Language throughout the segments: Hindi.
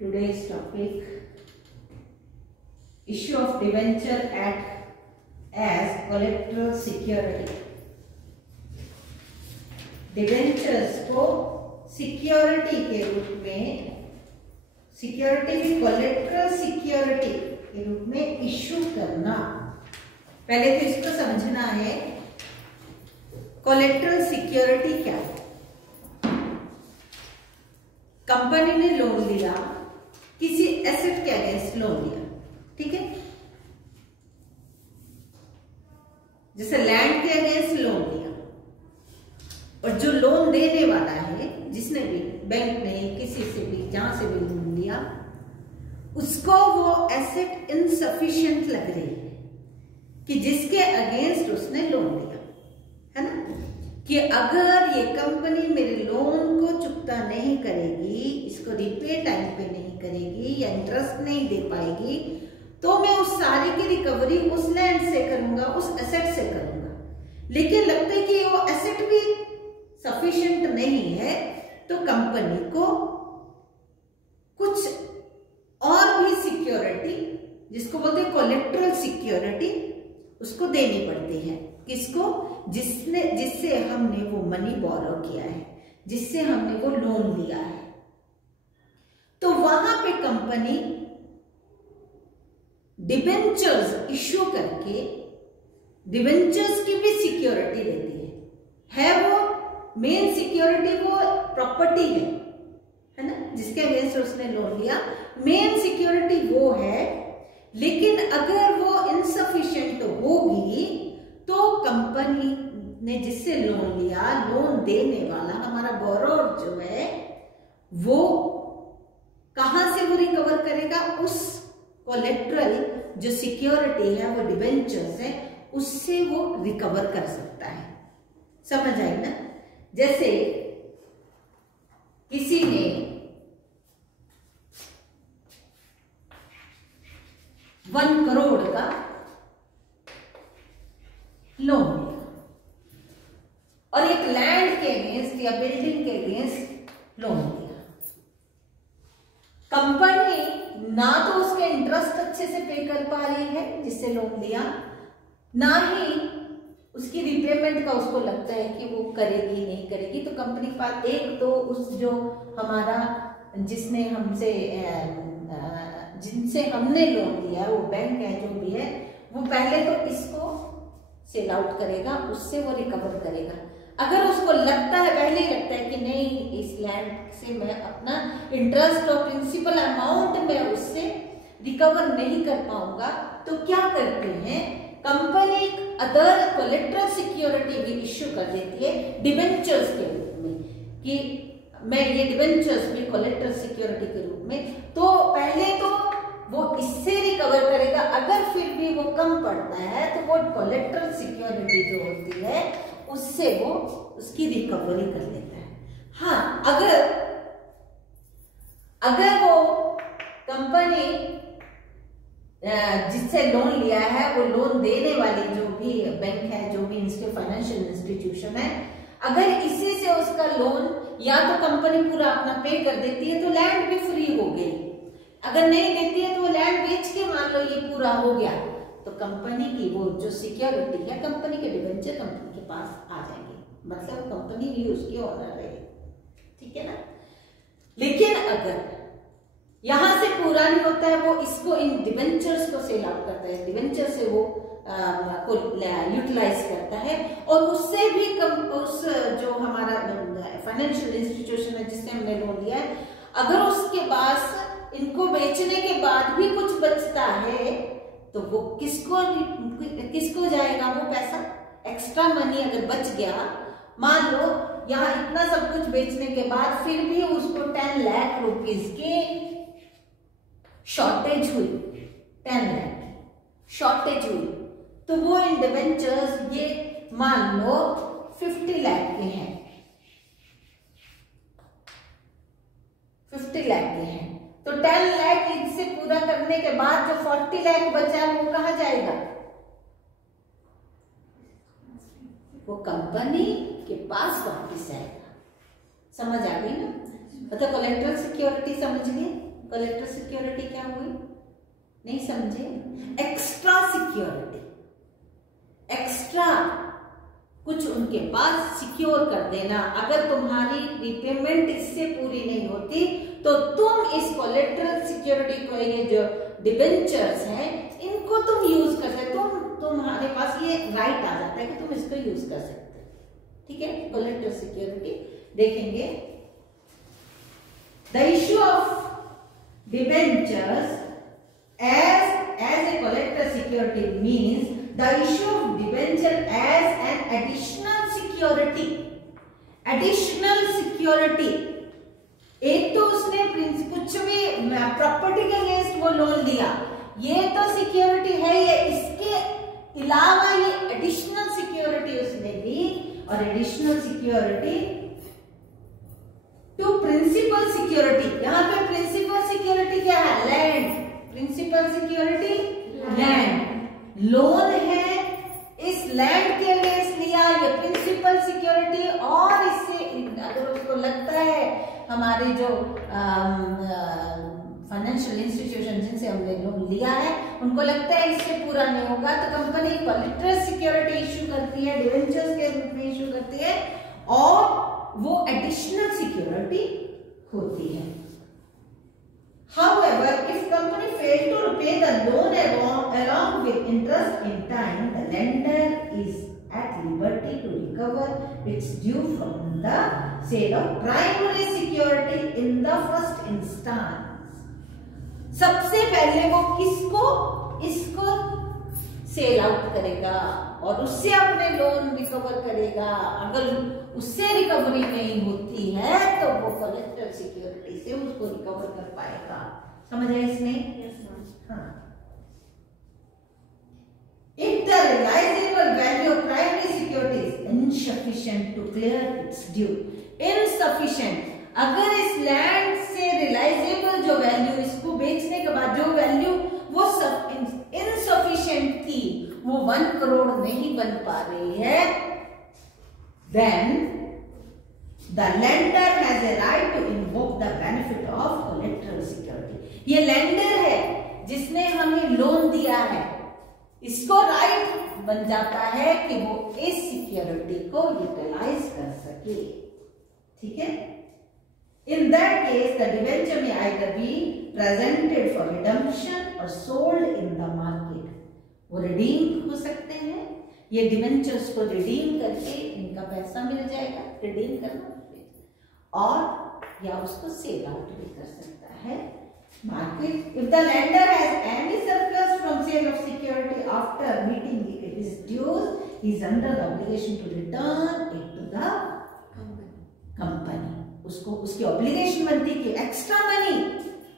Today's topic, issue of debenture act as collateral security. Debentures को सिक्योरिटी के रूप में, सिक्योरिटी भी कोलेट्रल सिक्योरिटी के रूप में इश्यू करना। पहले तो इसको समझना है कोलेट्रल सिक्योरिटी क्या है। कंपनी ने लोन लिया, किसी एसेट के अगेंस्ट लोन लिया, ठीक है, जैसे लैंड के अगेंस्ट लोन लिया, और जो लोन देने वाला है, जिसने भी, बैंक ने, किसी से भी, जहां से भी लोन लिया, उसको वो एसेट इनसफिशिएंट लग रही है कि जिसके अगेंस्ट उसने लोन लिया, है ना, कि अगर ये कंपनी मेरे लोन को चुकता नहीं करेगी, इसको रिपे टाइम पे नहीं करेगी या इंटरेस्ट नहीं दे पाएगी, तो मैं उस सारी की रिकवरी उस लैंड से करूंगा, उस एसेट से करूंगा। लेकिन लगता है कि वो एसेट भी सफिशिएंट नहीं है, तो कंपनी को कुछ और भी सिक्योरिटी, जिसको बोलते हैं कोलेट्रल सिक्योरिटी, उसको देनी पड़ती है। किसको? जिससे हमने वो मनी बोरो किया है, जिससे हमने वो लोन लिया है। तो वहां पे कंपनी डिबेंचर्स इश्यू करके डिबेंचर्स की भी सिक्योरिटी देती है। वो मेन सिक्योरिटी वो प्रॉपर्टी है ना, जिसके अगेंस्ट उसने लोन लिया, मेन सिक्योरिटी वो है। लेकिन अगर वो इनसफिशिएंट होगी तो कंपनी ने जिससे लोन लिया, लोन देने वाला हमारा बोरोर जो है, वो कहां से वो रिकवर करेगा? उस कोलेट्रल जो सिक्योरिटी है, वो डिबेंचर्स है, उससे वो रिकवर कर सकता है। समझ आई ना? जैसे किसी ने $1 करोड़ का लोन लिया और एक लैंड के अगेंस्ट या बिल्डिंग के अगेंस्ट लोन लिया। कंपनी ना तो उसके इंटरेस्ट अच्छे से पे कर पा रही है जिससे लोन लिया, ना ही उसकी रिपेमेंट का उसको लगता है कि वो करेगी नहीं करेगी। तो कंपनी के पास एक तो उस जो हमारा जिसने हमसे जिनसे हमने लोन लिया, वो बैंक है जो भी है, वो पहले तो इसको सेल आउट करेगा, उससे वो रिकवर करेगा। अगर उसको लगता है, पहले ही लगता है कि नहीं, इस लैंड से मैं अपना इंटरेस्ट और प्रिंसिपल अमाउंट में उससे रिकवर नहीं कर पाऊंगा, तो क्या करते हैं, कंपनी अदर कोलेट्रल सिक्योरिटी भी इश्यू कर देती है डिबेंचर्स के रूप में, कि मैं ये डिबेंचर्स भी कोलेट्रल सिक्योरिटी के रूप में। तो पहले तो वो इससे रिकवर करेगा, अगर फिर भी वो कम पड़ता है तो वो कोलेट्रल सिक्योरिटी जो होती है उससे वो उसकी रिकवरी कर लेता है। हाँ, अगर वो कंपनी जिससे लोन लिया है, वो लोन देने वाली जो भी बैंक है, जो भी फाइनेंशियल इंस्टीट्यूशन है, अगर इसी से उसका लोन या तो कंपनी पूरा अपना पे कर देती है तो लैंड भी फ्री हो गई, अगर नहीं देती है तो वो लैंड बेच के मान लो ये पूरा हो गया, तो कंपनी की वो जो सिक्योरिटी है, कंपनी के डिबेंचर कंपनी के पास आ जाएंगे, मतलब कंपनी भी उसकी ओनर है, ठीक है ना। लेकिन अगर यहां से पूरा नहीं होता है, वो इसको इन डिबेंचर्स को सेल आउट करता है, डिबेंचर से वो को यूटिलाइज करता है, और उससे भी उस जो हमारा फाइनेंशियल इंस्टीट्यूशन है जिससे हमने लोन लिया है, अगर उसके पास इनको बेचने के बाद भी कुछ बचता है, तो वो किसको जाएगा वो पैसा? एक्स्ट्रा मनी अगर बच गया, मान लो यहाँ इतना सब कुछ बेचने के बाद फिर भी उसको 10 लाख रुपीस की शॉर्टेज हुई, 10 लाख शॉर्टेज हुई, तो वो इन डिबेंचर्स ये मान लो 50 लाख के हैं, 50 लाख के हैं, तो 10 लाख इससे पूरा करने के बाद जो 40 लाख बचा है वो कहाँ जाएगा? वो कंपनी के पास वापस जाएगा। समझ आ गई ना? मतलब कोलेट्रल सिक्योरिटी समझ गए? कोलेटरल सिक्योरिटी क्या हुई, नहीं समझे? एक्स्ट्रा सिक्योरिटी, एक्स्ट्रा कुछ उनके पास सिक्योर कर देना। अगर तुम्हारी रिपेमेंट इससे पूरी नहीं होती तो तुम इस कोलेटरल सिक्योरिटी को, ये जो डिबेंचर्स हैं, इनको तुम यूज कर सकते, तुम्हारे पास ये राइट आ जाता है कि तुम इसको यूज कर सकते हो। ठीक है, कोलेटरल सिक्योरिटी देखेंगे। The issue of debentures as a collateral security means the issue of debenture as an additional security. Additional security, एक तो उसने कुछ भी प्रॉपर्टी के अगेंस्ट वो लोन लिया, ये तो सिक्योरिटी है, ये इसके अलावा ये एडिशनल सिक्योरिटी उसने ली, और additional security to principal security. यहाँ पे प्रिंसिपल सिक्योरिटी क्या है? Land. Principal security land, loan है, इस लैंड के अगेंस्ट लिया, ये प्रिंसिपल सिक्योरिटी। और इससे अगर उसको लगता है, हमारे जो फाइनेंशियल इंस्टीट्यूशन जिनसे हमने लोन लिया है, उनको लगता है इससे पूरा नहीं होगा, तो कंपनी कोलेटरल सिक्योरिटी इश्यू करती है, डिबेंचर्स के रूप में इश्यू करती है, और वो एडिशनल सिक्योरिटी होती है। However, if company fail to repay the loan along with interest in time, the lender is at liberty to recover its due from the sale of primary security in the first instance. सबसे पहले वो इसको सेल आउट करेगा और उससे अपने लोन रिकवर करेगा। अगर उससे रिकवरी नहीं होती है तो वो कोलेटरल सिक्योरिटी से उसको रिकवर कर पाएगा। समझ आए इसमें? हाँ। If the realizable value of primary security is insufficient to clear its due, insufficient, अगर इस लैंड से रिलाइजेबल जो वैल्यू, इसको बेचने के बाद जो वैल्यू वो इनसफिशिएंट थी, वो 1 करोड़ नहीं बन पा रही है, then the lender has a right to invoke the benefit of collateral security. ये लेंडर है जिसने हमें लोन दिया है, इसको राइट बन जाता है कि वो इस सिक्योरिटी को यूटिलाइज कर सके। ठीक है? In that case, the debenture may either be presented for redemption or sold in the market. वो रिडीम हो सकते हैं, ये डिबेंचर्स को रिडीम करके इनका पैसा मिल जाएगा, रिडीम करना, और या उसको सेल आउट भी कर सकता है market. If the lender has any surplus from sale of security after meeting his dues, he is under the obligation to return it to the company. उसको उसकी ऑब्लिगेशन बनती है कि एक्स्ट्रा मनी,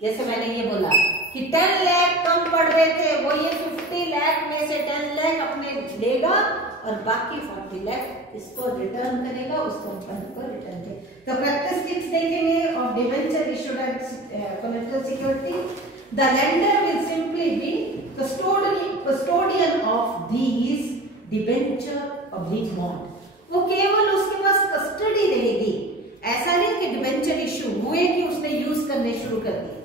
जैसे मैंने ये बोला कि 10 लाख कम पड़ रहे थे, वो ये 50 लाख में से 10 लाख अपने लेगा और बाकी 40 लाख इसको रिटर्न करेगा, उस कंपनी को रिटर्न करेगा। तो प्रैक्टिस देखेंगे और debenture issued at collateral security. The lender will simply be custodian of these debenture oblique bond. वो केवल उसके पास कस्टडी रहेगी। ऐसा नहीं कि डिबेंचर इशू हुए कि उसने यूज करने शुरू कर दिए।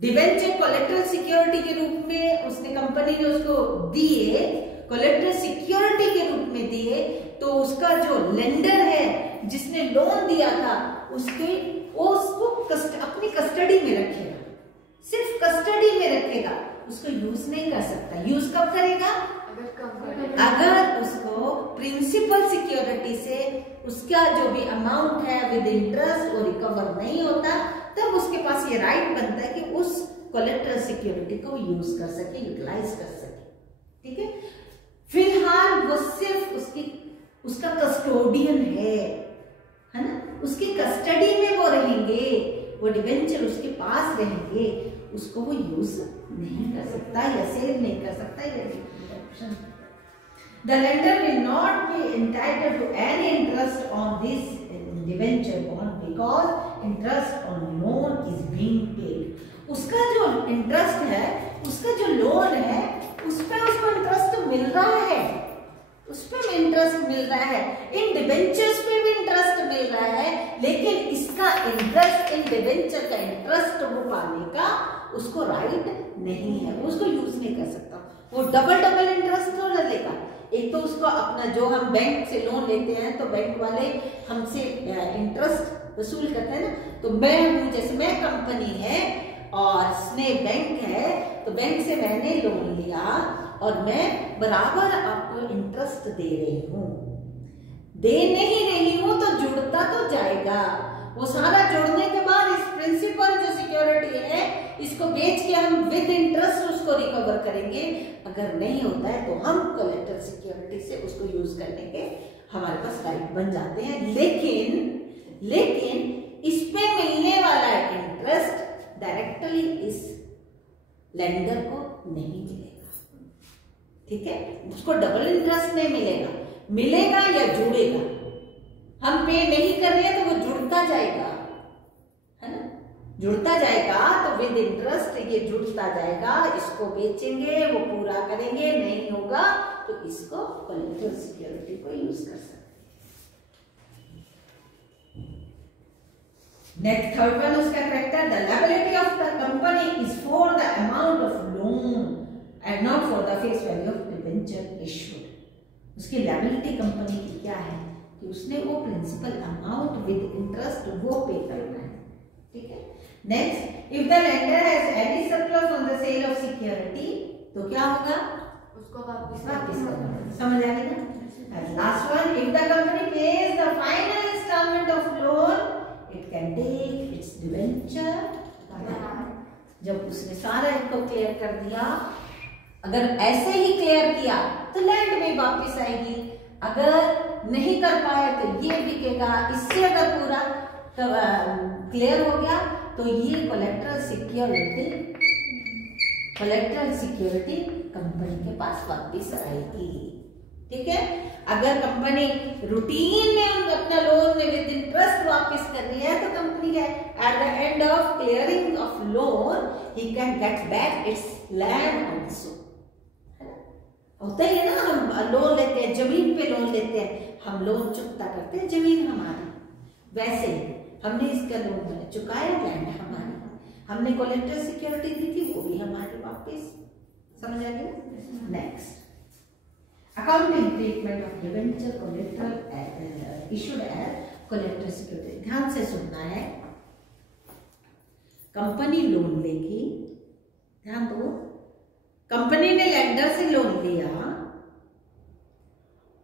डिबेंचर कोलेटरल सिक्योरिटी के रूप में उसने, कंपनी ने उसको दिए, कोलेटरल सिक्योरिटी के रूप में दिए, तो उसका जो लेंडर है जिसने लोन दिया था उसको अपनी कस्टडी में रखेगा, सिर्फ कस्टडी में रखेगा, उसको यूज नहीं कर सकता। यूज कब करेगा? अगर उसको प्रिंसिपल सिक्योरिटी से उसका जो भी अमाउंट है विद इंटरेस्ट वो रिकवर नहीं होता, तब उसके पास ये राइट बनता है कि उस कोलेटरल सिक्योरिटी को यूज कर सके, यूटिलाइज कर सके। ठीक है? फिलहाल वो सिर्फ उसका कस्टोडियन है ना, उसकी कस्टडी में वो रहेंगे, वो डिबेंचर उसके पास रहेंगे, उसको वो यूज नहीं कर सकता या सेल नहीं कर सकता। The lender will not be entitled to any interest on this debenture bond because interest on loan is being paid. उसका जो इंटरेस्ट है, उसका जो लोन है, उस पर उसको इंटरेस्ट मिल रहा है, उस पर इंटरेस्ट मिल रहा है, इन डिबेंचर्स पे भी इंटरेस्ट मिल रहा है, लेकिन इसका इंटरेस्ट इन डिबेंचर का इंटरेस्ट वो पाने का उसको राइट नहीं है, उसको यूज नहीं कर सकता। वो डबल इंटरेस्ट थोड़ा लेगा। एक तो उसको अपना जो हम बैंक से लोन लेते हैं तो बैंक वाले हमसे इंटरेस्ट वसूल करते हैं ना, तो मैं हूं, जैसे मैं कंपनी है और स्नेह बैंक है, तो बैंक से मैंने लोन लिया और मैं बराबर आपको इंटरेस्ट दे रही हूं। दे नहीं रही हूं तो जुड़ता तो जाएगा, वो सारा जुड़ने के बाद इस प्रिंसिपल जो सिक्योरिटी है इसको बेच के हम विद इंटरेस्ट उसको रिकवर करेंगे। अगर नहीं होता है तो हम कोलेटरल सिक्योरिटी से उसको यूज करने के हमारे पास राइट बन जाते हैं। लेकिन इस पे मिलने वाला इंटरेस्ट डायरेक्टली इस लेंडर को नहीं मिलेगा, ठीक है। उसको डबल इंटरेस्ट नहीं मिलेगा, मिलेगा या जुड़ेगा। हम पे नहीं कर रहे हैं तो वो जुड़ता जाएगा, है ना, जुड़ता जाएगा तो विद इंटरेस्ट ये जुड़ता जाएगा। इसको बेचेंगे, वो पूरा करेंगे, नहीं होगा तो इसको कोलेटरल सिक्योरिटी को यूज कर सकते हैं। नेक्स्ट थर्ड वन उसका character, the liability of the company is for the amount of loan and not for the face value of debenture issued. उसकी लायबिलिटी कंपनी की क्या है कि उसने वो प्रिंसिपल अमाउंट विद इंटरेस्ट वो पे करना है, ठीक है। Next, if the lender has any surplus on the sale of security तो क्या होगा, उसको वापस करना। समझ आ गई ना। Last one, if the company pays the final instalment of loan it can take its debenture. जब उसने सारा इनको क्लियर कर दिया, अगर ऐसे ही क्लियर किया तो लैंड में वापस आएगी, अगर नहीं कर पाए तो ये बिकेगा। इससे अगर पूरा क्लियर हो गया तो ये कोलेटरल सिक्योरिटी कंपनी के पास वापस आएगी, ठीक है। अगर कंपनी रूटीन में अपना लोन में विद इंटरेस्ट वापस कर रही है तो कंपनी है at the end of clearing of loan he can get back it's land also. होता ही है ना, हम लोन लेते हैं, जमीन पे लोन लेते हैं, हम लोन चुकता करते हैं, जमीन हमारी, वैसे हमने इसका लोन चुकाया, लैंड हमारी, हमने कोलेटरल सिक्योरिटी दी थी वो भी हमारी वापस। समझ आ गया। Next, accounting treatment of debenture collateral issued as collateral security. ध्यान से सुनना है, कंपनी लोन लेगी, ध्यान दो, कंपनी ने लेंडर से लोन लिया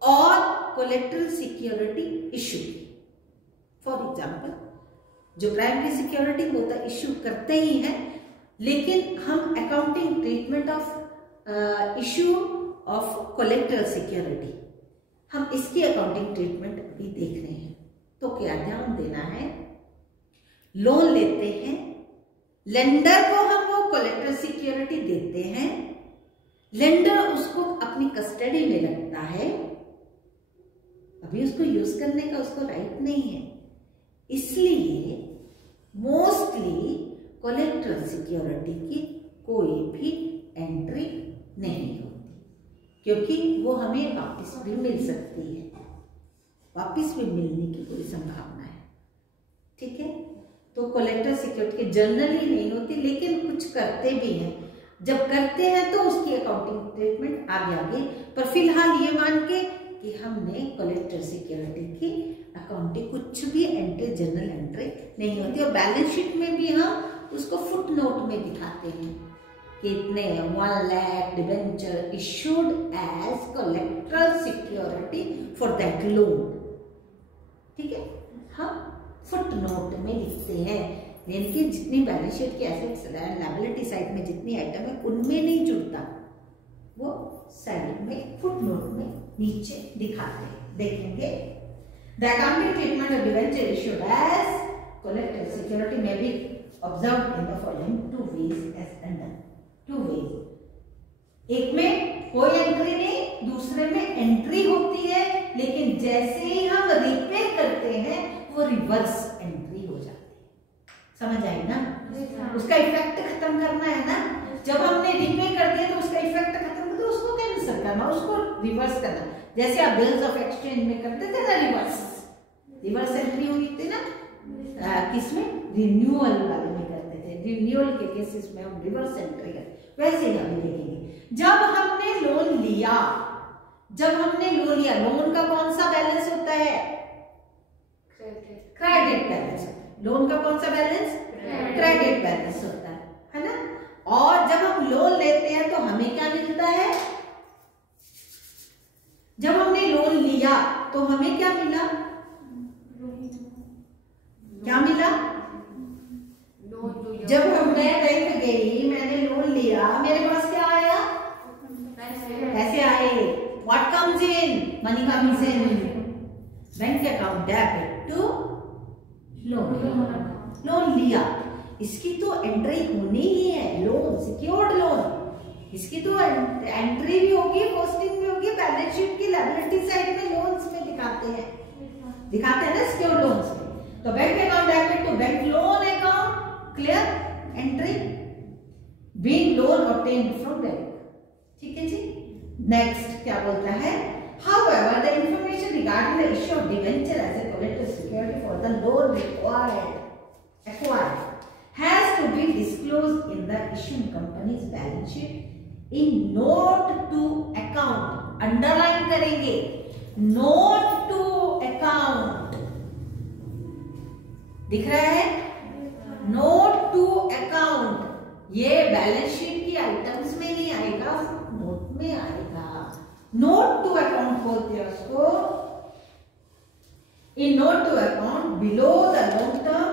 और कोलेटरल सिक्योरिटी इशू की। फॉर एग्जाम्पल, जो प्राइमरी सिक्योरिटी वो तो इशू करते ही हैं, लेकिन हम accounting treatment of issue of collateral security, हम इसकी अकाउंटिंग ट्रीटमेंट अभी देख रहे हैं। तो क्या ध्यान देना है, लोन लेते हैं, लेंडर को हम वो कोलेटरल सिक्योरिटी देते हैं, लेंडर उसको अपनी कस्टडी में रखता है, अभी उसको यूज करने का उसको राइट नहीं है, इसलिए मोस्टली कोलेटरल सिक्योरिटी की कोई भी एंट्री नहीं होती, क्योंकि वो हमें वापस भी मिल सकती है, वापस भी मिलने की पूरी संभावना है, ठीक है। तो कोलेटरल सिक्योरिटी के जनरली नहीं होती, लेकिन कुछ करते भी हैं। जब करते हैं तो उसकी अकाउंटिंग ट्रीटमेंट आगे, पर फिलहाल ये मान के कि हमने कोलेटरल सिक्योरिटी की अकाउंटिंग कुछ भी एंट्री, जनरल एंट्री नहीं होती, और बैलेंस शीट में भी हम उसको फुट नोट में दिखाते हैं कि इतने 1 lakh debenture issued as collateral security for that loan, ठीक है। हम फुट नोट में लिखते हैं, यानी कि जितनी बैलेंस शीट की एसेट्स लायबिलिटी साइड में जितनी आइटम है उनमें नहीं जुड़ता, वो साइड में फुट नोट में नीचे दिखाते हैं, देखेंगे। The accounting treatment of debenture issued as collateral security may be observed in the following 2 ways as under. 2 ways, एक में कोई एंट्री नहीं, दूसरे में एंट्री होती है, लेकिन जैसे ही हम रीपे करते हैं वो रिवर्स एंट्री हो जाती है। समझ आई ना, उसका इफेक्ट खत्म करना है ना। जब हमने रीपे कर दिया तो उसका इफेक्ट खत्म कर दो, उसको कैंसिल करना, उसको रिवर्स करना, जैसे आप बिल्स ऑफ एक्सचेंज में करते थे ना, रिवर्स एंट्री हुई थी ना, किसमें, रिन्यूअल वाले में करते थे। रिन्यूअल के केसेस में हम रिवर्स एंट्री करते, वैसे ही अभी देखेंगे। जब हमने लोन लिया, लोन का कौन सा बैलेंस होता है, क्रेडिट बैलेंस। लोन का कौन सा बैलेंस, क्रेडिट बैलेंस होता है ना। और जब हम लोन लेते हैं तो हमें क्या मिलता है, जब हमने लोन लिया तो हमें क्या मिला, जब मैं बैंक गई, मैंने लोन लिया, मेरे पास क्या आया, पैसे आए। What comes in, money comes in bank account, debit to loan लिया। इसकी तो एंट्री होनी ही है, लोन, सिक्योर्ड लोन, इसकी तो एंट्री भी होगी, पोस्टिंग भी होगी। बैलेंस शीट की लायबिलिटी साइड में लोन्स में दिखाते हैं ना सिक्योर्ड लोन्स में। तो bank account debit to bank loan account, clear, entry being loan obtained from bank. ठीक है जी। नेक्स्ट क्या बोलता है, however the information regarding the issue of debenture as a collateral security for the loan acquired has to be disclosed in the issuing company's balance sheet in note to account। Underline करेंगे, नोट टू अकाउंट दिख रहा है, नोट टू अकाउंट। ये बैलेंस शीट की आइटम्स में नहीं आएगा, नोट में आएगा। नोट टू अकाउंट बोलते हैं उसको। In note to account below the long term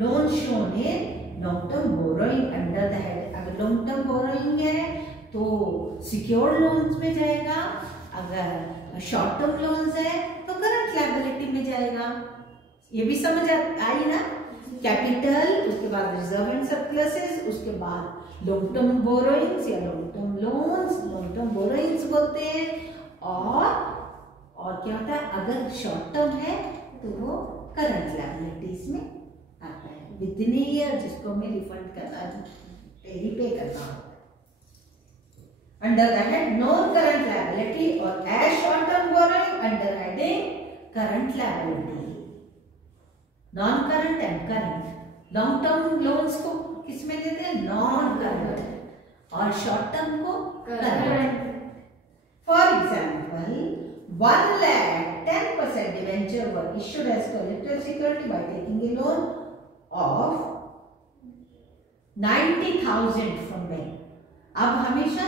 loan shown in long term borrowing under the head. अगर लॉन्ग टर्म बोरोइंग है तो सिक्योर्ड लोन्स में जाएगा, अगर शॉर्ट टर्म लोन्स है तो करंट लायबिलिटी में जाएगा। ये भी समझ आई ना। कैपिटल, उसके बाद रिजर्व एंड सरप्लसेस, उसके बाद लॉन्ग टर्म बोरोइंग्स या long term loans, long term borrowings बोलते हैं। और क्या होता है, अगर शॉर्ट टर्म है तो वो करंट लायबिलिटीज में आता है, विद इन ईयर, जिसको हमें रिफंड करना, रिपे करना होता है। Under the head non current liability or as short term borrowing under heading current liability. Non current and current, long term loans को किसमें देते हैं, नॉन करंट, और शॉर्ट टर्म को current. For example 1,10% debenture were issued as collateral security by taking a loan of 90,000 from bank. अब हमेशा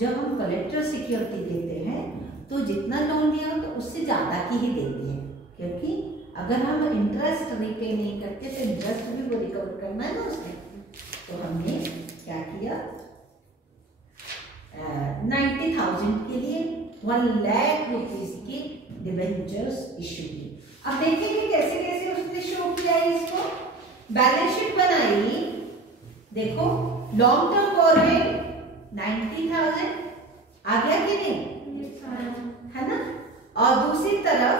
जब हम कोलेटरल सिक्योरिटी देते हैं तो जितना लोन लिया हो तो उससे ज्यादा की ही देते हैं, क्योंकि अगर हम इंटरेस्ट रिपे नहीं करते तो इंटरेस्ट भी वो रिकवर करना है ना उसमें। तो हमने क्या किया, 90,000 के लिए 1 लाख रुपीस की डिबेंचर्स इश्यू की। अब देखेंगे कैसे कैसे उसने शो किया है इसको। बैलेंस शीट बनाई, देखो लॉन्ग टर्म बोरोइंग 90,000 आ गया कि नहीं, है ना। और दूसरी तरफ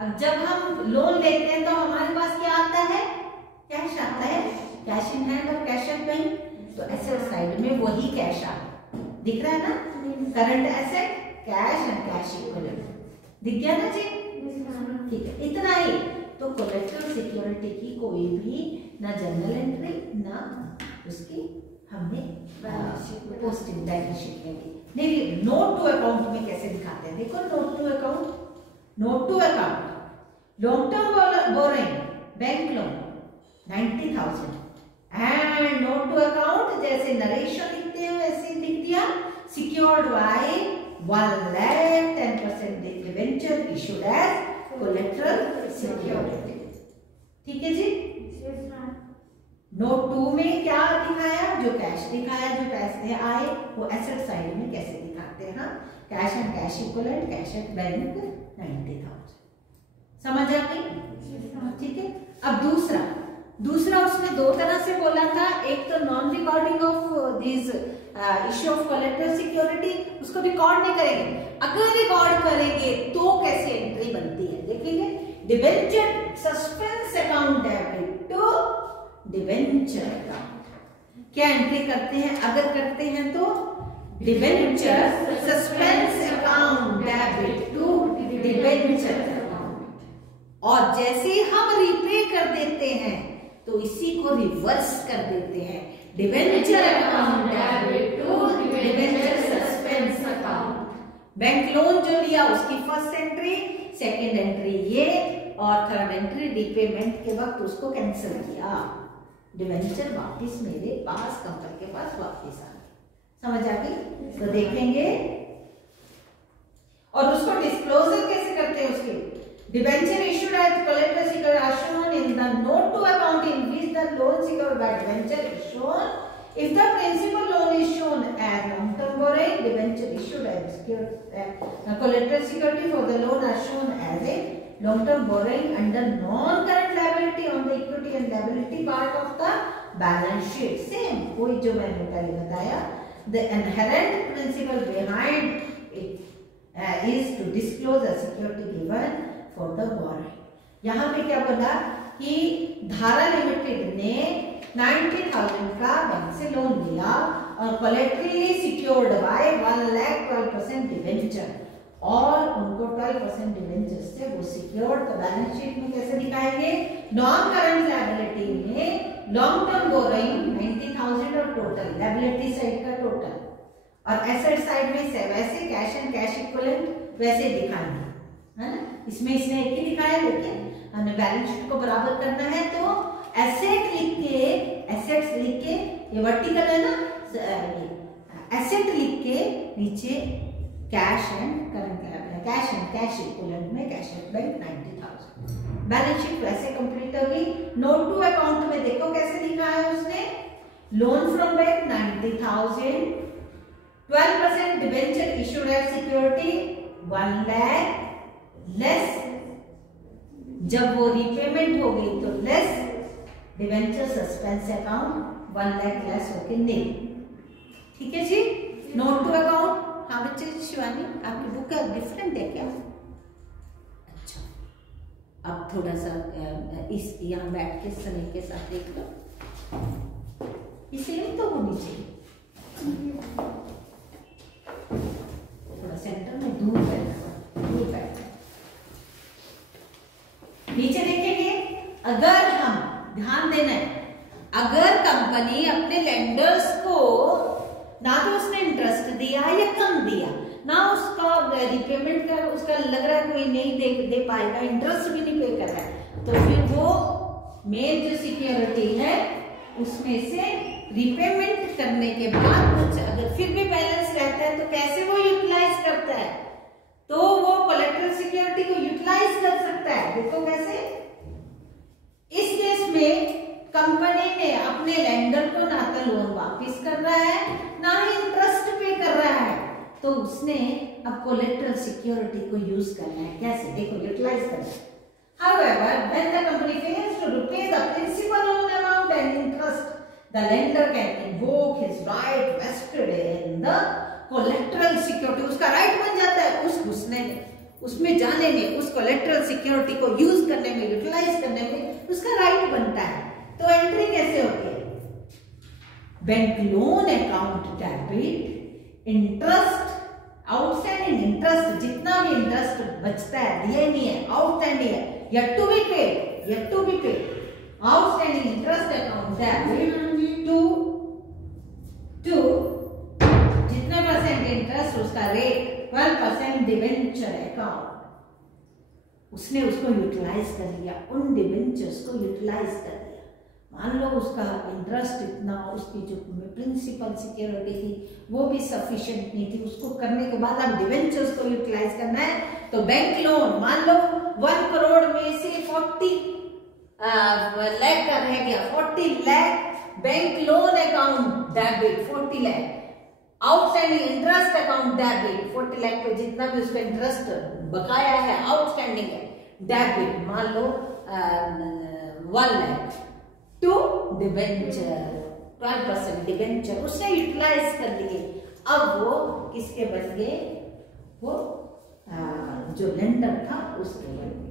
अब जब हम लोन लेते हैं तो हमारे पास क्या आता है, कैश आता है, कैश इन हैंड और कैश एट बैंक। तो एसेट साइड में वही कैश आ दिख रहा है ना, current asset, cash and cash equivalent दिख गया ना जी। ठीक है, इतना ही। तो कोलेटरल सिक्योरिटी की कोई भी ना जनरल एंट्री ना उसकी हमने पोस्टिंग बैलेंस शीट में भी नहीं। नोट टू अकाउंट में कैसे दिखाते हैं, देखो note to account, note to account long term borrowing bank loan 90,000 and note to account जैसे नरेशन लिखते हैं वैसे लिख दिया, secured by 1,10% debenture issued as collateral security. ठीक है जी। नोट 2 में क्या दिखाया, जो कैश दिखाया, जो पैसे आए वो एसेट साइड में कैसे दिखाते हैं, cash and cash equivalent, cash at bank 90,000। समझ आ गई? ठीक है। अब दूसरा उसने दो तरह से बोला था, एक तो non recording of this issue of collateral security, उसको रिकॉर्ड नहीं करेंगे। अगर रिकॉर्ड करेंगे तो कैसे एंट्री बनती है देखेंगे। Debenture suspense account debit to debenture account, क्या एंट्री करते हैं, अगर करते हैं तो debenture suspense account debit to debenture account. और जैसे हम रिपे कर देते हैं तो इसी को रिवर्स कर देते हैं, debenture account debit to debenture suspense account. Bank loan जो लिया उसकी फर्स्ट एंट्री, सेकंड एंट्री ये, और थर्ड एंट्री रीपेमेंट के वक्त उसको कैंसिल किया। डिबेंचर वापस मेरे पास, कंपनी के पास वापस आ गई। समझ आ गई? तो देखेंगे और उसको डिस्क्लोजर कैसे करते हैं उसके। Debenture issued as collateral secured are shown in the note to account in which the loan secured by debenture is shown. If the principal loan is shown as long-term borrowing, debenture issued as collateral security for the loan are shown as a long-term borrowing under non-current liability on the equity and liability part of the balance sheet. Same, कोई जो मैंने पहले बताया, the inherent principle behind it is to disclose the security given for the borrowing. यहाँ पे क्या बोला कि धारा लिमिटेड ने 90,000 का बैंक से लोन लिया और कोलेटरली सिक्योर्ड बाय 1,12% डिबेंचर, और उनको 12% डिबेंचर से वो सिक्योर्ड, तो बैलेंस शीट में कैसे दिखाएंगे, नॉन करंट लायबिलिटी में लॉन्ग टर्म बोरोइंग 90,000 और टोटल लायबिलिटी साइड का टोटल, और एसेट साइड में से वैसे कैश एंड कैश इक्विवेलेंट वैसे दिखाएंगे, है ना। इसमें इसने एक ही दिखाया, लेकिन हमें बैलेंस शीट को बराबर करना है तो एसेट लिख के, एसेट्स लिख के, ये वर्टिकल है ना, एसेट लिख के नीचे cash and current liability, cash and cash equivalent में cash at bank 90,000। Balance sheet वैसे कंप्लीट होगी। नोट टू अकाउंट में देखो कैसे लिखा है उसने, loan from bank 90,000, 12% debenture issued as security 1 lakh, less जब वो रीपेमेंट हो गई तो less debenture suspense account 1 lakh less होके नहीं। ठीक है जी, नोट टू अकाउंट। हाँ बच्चे, शिवानी आपकी बुक का डिफरेंट है क्या? अच्छा, अब थोड़ा सा इस यहाँ बैठ के समय के साथ देख लो, इसे तो होनी चाहिए, थोड़ा सेंटर में दूर बैठना, दूर बैठना। नीचे देखेंगे, अगर हम ध्यान देना है, अगर कंपनी अपने लेंडर्स को ना तो उसने इंटरेस्ट दिया या कम दिया, ना उसका रिपेमेंट का उसका लग रहा है कोई नहीं दे पाएगा, इंटरेस्ट भी नहीं पे कर रहा है, तो फिर वो मेन जो सिक्योरिटी है उसमें से रिपेमेंट करने के बाद कुछ अगर फिर भी बैलेंस रहता है तो कैसे वो यूटिलाइज करता है, तो वो कोलेटरल सिक्योरिटी को यूटिलाइज कर सकता है। देखो कैसे, इस केस में कंपनी ने अपने लेंडर को ना तो लोन वापस कर रहा है ना ही इंटरेस्ट पे कर रहा है, तो उसने अब कोलेटरल सिक्योरिटी को यूज करना है। कैसे? देखो, यूटिलाइज करना है। However, when the company fails to repay the principal loan amount and interest, the lender can invoke his right vested in the collateral security. उसका राइट बन जाता है, उसमें जाने में, उस कोलेटरल सिक्योरिटी को यूज करने में, यूटिलाइज करने में उसका राइट बनता है। तो एंट्री कैसे होती है? Bank loan account debit, interest, outstanding interest, जितना भी इंटरेस्ट बचता है, दिया नहीं है, आउटस्टैंडिंग है, yet to be paid, outstanding interest account debit to जितने परसेंट इंटरेस्ट उसका रेट 12% डिबेंचर अकाउंट, उसने उसको यूटिलाइज कर लिया, उन डिबेंचर्स को यूटिलाइज कर लिया। मान लो उसका इंटरेस्ट इतना, उसकी जो प्रिंसिपल सिक्योरिटी थी वो भी सफिशिएंट नहीं थी, उसको करने के बाद अब डिबेंचर्स को यूटिलाइज करना है, तो बैंक लोन मान लो 1 करोड़ में से 40 लाख का रह गया, 40 lakh bank loan account debit 40 lakh, outstanding interest account debit 40 lakh पे जितना भी उसका इंटरेस्ट बकाया है, आउटस्टैंडिंग है, डेबिट मान लो 1 लाख टू डिबेंचर 12% डिबेंचर उसने यूटिलाइज कर लिए। अब वो किसके बन गए? वो जो लेंडर था उसके बन गए,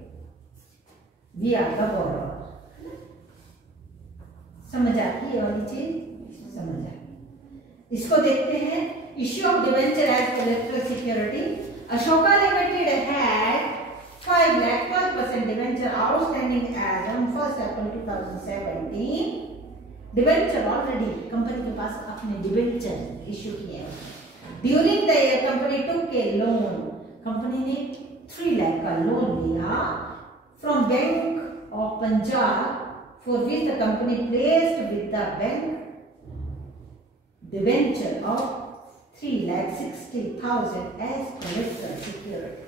वी आर द बोरोवर। समझ आती है वाली चीज? समझ आती। इसको देखते हैं, issue of debenture as collateral security. Ashoka limited had 5 lakh 12% debenture outstanding as on 1 1 April 2017 debenture already company के पास अपने डिबेंचर इश्यू किए हैं। During the year company took a loan, company ने 3 लाख का लोन लिया from bank of Punjab for which the company placed with the bank debenture of 3,60,000 as collateral security।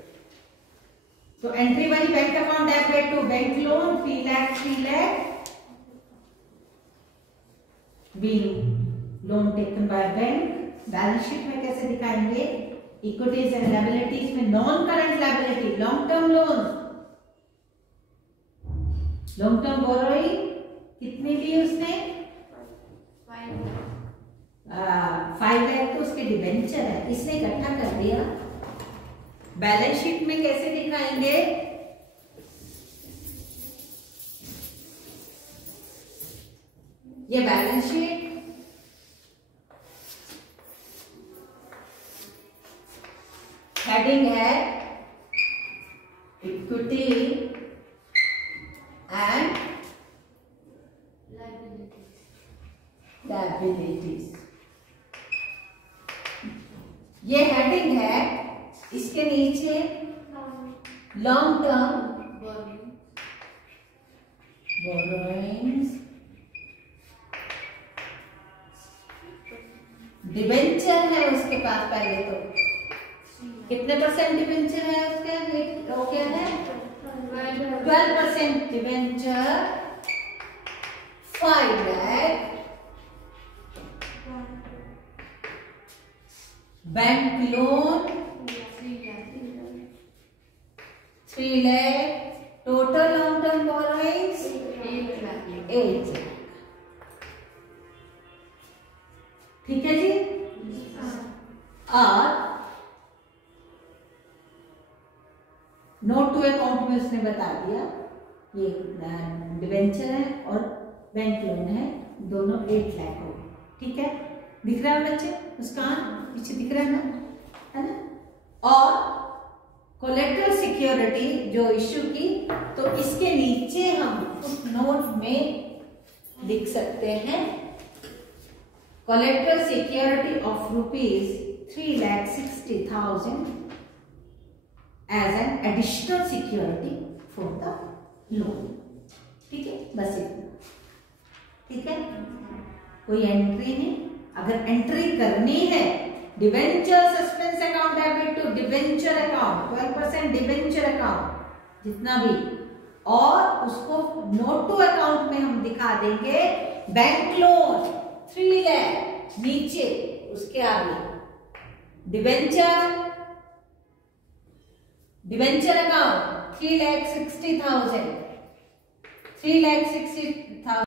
तो एंट्री वाली bank account debit to bank loan 3 lakh being loan taken by bank. Balance sheet में कैसे दिखाएंगे? इक्विटीज एंड लायबिलिटीज में non current liability long term loan, long term borrowing कितनी ली उसने? 5 लाख तो उसके डिबेंचर है, इसने इकट्ठा कर दिया। बैलेंस शीट में कैसे दिखाएंगे? ये बैलेंस शीट हेडिंग है इक्विटी एंड लायबिलिटीज। ये हेडिंग है, इसके नीचे लॉन्ग टर्म बोरोइंग्स, डिबेंचर है उसके पास। पहले तो कितने परसेंट डिबेंचर है उसका? वो क्या है? 12% debenture, 5 lakh bank loan 3 lakh, total long term borrowings 8 lakh. ठीक है जी। और नोट टू अकाउंट में उसने बता दिया ये डिबेंचर है और बैंक लोन है, दोनों 8 लाख हो। ठीक है, दिख रहा है बच्चे? उसका पीछे दिख रहा है ना, है ना? और कोलेटरल सिक्योरिटी जो इश्यू की, तो इसके नीचे हम उस नोट में लिख सकते हैं collateral security of ₹3,60,000 as an additional security for the loan. ठीक है, बस इतना। ठीक है, कोई एंट्री नहीं। अगर एंट्री करनी है debenture suspense account debit to debenture account 12% debenture account जितना भी, और उसको नोट टू अकाउंट में हम दिखा देंगे बैंक लोन 3 लाख, नीचे उसके आगे डिबेंचर अकाउंट 3,60,000